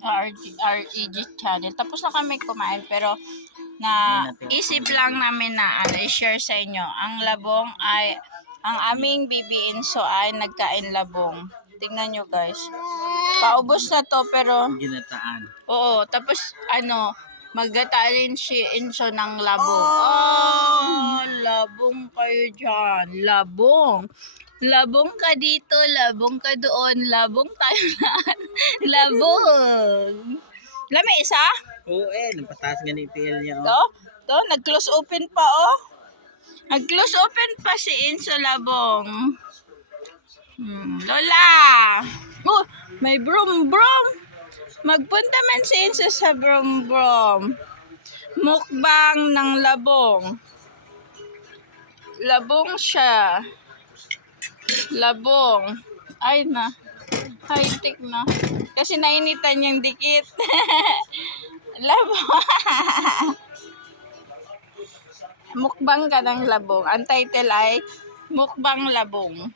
REG channel. Tapos na kami kumain pero na isip lang namin na i-share sa inyo. Ang labong ay ang aming Bibi Inso ay nagkain labong. Tingnan nyo guys. Paubos na to pero Ginataan. oo, tapos maggatalin si Inso ng labong. Oh, labong kayo dyan. Labong. Labong ka dito, labong ka doon, labong tayo lahat. Labong. Lami isa? Oo napataas nga ni TL niya. To, nag-close open pa oh. Nag-close open pa si Inso Labong. Lola! Oh, may brum-brum. Magpunta man si Inso sa brum-brum. Mukbang ng labong. Labong siya. Labong. Ay na. High-tech na. Kasi nainitan niyang dikit. Labong. Mukbang ka ng labong. Ang title ay Mukbang Labong.